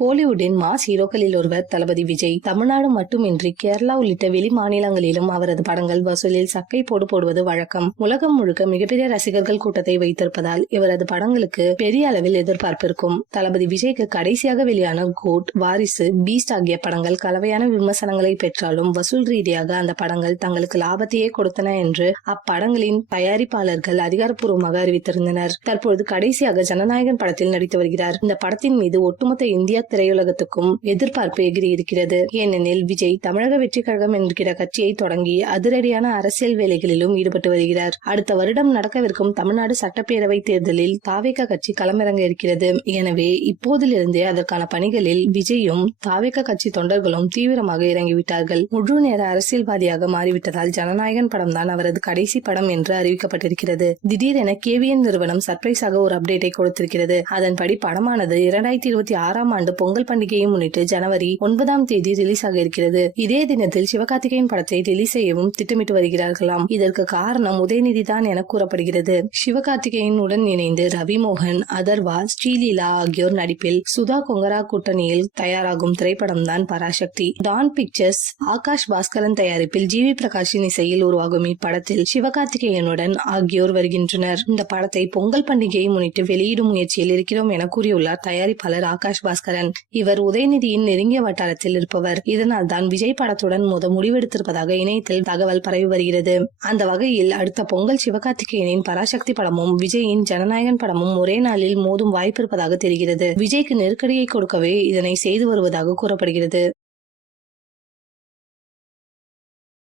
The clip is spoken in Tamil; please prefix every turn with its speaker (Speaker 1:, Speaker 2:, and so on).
Speaker 1: கோலிவுட்டின் மாஸ் ஹீரோக்களில் ஒருவர் தளபதி விஜய் தமிழ்நாடு மட்டுமின்றி கேரளா உள்ளிட்ட வெளி மாநிலங்களிலும் அவரது படங்கள் வசூலில் சக்கை போடு போடுவது வழக்கம். உலகம் முழுக்க மிகப்பெரிய ரசிகர்கள் கூட்டத்தை வைத்திருப்பதால் இவரது படங்களுக்கு பெரிய அளவில் எதிர்பார்ப்பு இருக்கும். தளபதி விஜய்க்கு கடைசியாக வெளியான கோட் வாரிசு பீஸ்ட் ஆகிய படங்கள் கலவையான விமர்சனங்களை பெற்றாலும் வசூல் ரீதியாக அந்த படங்கள் தங்களுக்கு லாபத்தையே கொடுத்தன என்று அப்படங்களின் தயாரிப்பாளர்கள் அதிகாரப்பூர்வமாக அறிவித்திருந்தனர். தற்பொழுது கடைசியாக ஜனநாயகன் படத்தில் நடித்து வருகிறார். இந்த படத்தின் மீது ஒட்டுமொத்த இந்திய திரையுலகத்துக்கும் எதிர்பார்ப்பு எகிரி இருக்கிறது. ஏனெனில் விஜய் தமிழக வெற்றி கழகம் என்கிற கட்சியை தொடங்கி அதிரடியான அரசியல் வேலைகளிலும் ஈடுபட்டு வருகிறார். அடுத்த வருடம் நடக்கவிருக்கும் தமிழ்நாடு சட்டப்பேரவை தேர்தலில் தாவேக கட்சி களமிறங்க இருக்கிறது. எனவே இப்போதிலிருந்தே அதற்கான பணிகளில் விஜயும் தாவேக கட்சி தொண்டர்களும் தீவிரமாக இறங்கிவிட்டார்கள். முழு நேர அரசியல்வாதியாக மாறிவிட்டதால் ஜனநாயகன் படம் தான் அவரது கடைசி படம் என்று அறிவிக்கப்பட்டிருக்கிறது. திடீரென கேவிஎன் நிறுவனம் சர்ப்ரைஸாக ஒரு அப்டேட்டை கொடுத்திருக்கிறது. அதன்படி படமானது இரண்டாயிரத்தி இருபத்தி ஆறாம் ஆண்டு பொங்கல் பண்டிகையை முன்னிட்டு ஜனவரி ஒன்பதாம் தேதி ரிலீஸ் ஆக இருக்கிறது. இதே தினத்தில் சிவகார்த்திகேயன் படத்தை ரிலீஸ் செய்யவும் திட்டமிட்டு வருகிறார்களாம். இதற்கு காரணம் உதயநிதி தான் என கூறப்படுகிறது. சிவகார்த்திகேயனுடன் இணைந்து ரவி மோகன் அதர்வா ஸ்ரீலீலா ஆகியோர் நடிப்பில் சுதா கொங்கரா கூட்டணியில் தயாராகும் திரைப்படம் தான் பராசக்தி. டான் பிக்சர்ஸ் ஆகாஷ் பாஸ்கரன் தயாரிப்பில் ஜி வி பிரகாஷின் இசையில் உருவாகும் இப்படத்தில் சிவகார்த்திகேயனுடன் ஆகியோர் வருகின்றனர். இந்த படத்தை பொங்கல் பண்டிகையை முன்னிட்டு வெளியிடும் முயற்சியில் இருக்கிறோம் என கூறியுள்ளார் தயாரிப்பாளர் ஆகாஷ் பாஸ்கரன். இவர் உதயநிதியின் நெருங்கிய வட்டாரத்தில் இருப்பவர். இதனால் தான் விஜய் படத்துடன் மோத முடிவெடுத்திருப்பதாக இணையத்தில் தகவல் பரவி வருகிறது. அந்த வகையில் அடுத்த பொங்கல் சிவகார்த்திகேயனின் பராசக்தி படமும் விஜயின் ஜனநாயகன் படமும் ஒரே நாளில் மோதும் வாய்ப்பு இருப்பதாக தெரிகிறது. விஜய்க்கு நெருக்கடியை கொடுக்கவே இதனை செய்து வருவதாக கூறப்படுகிறது.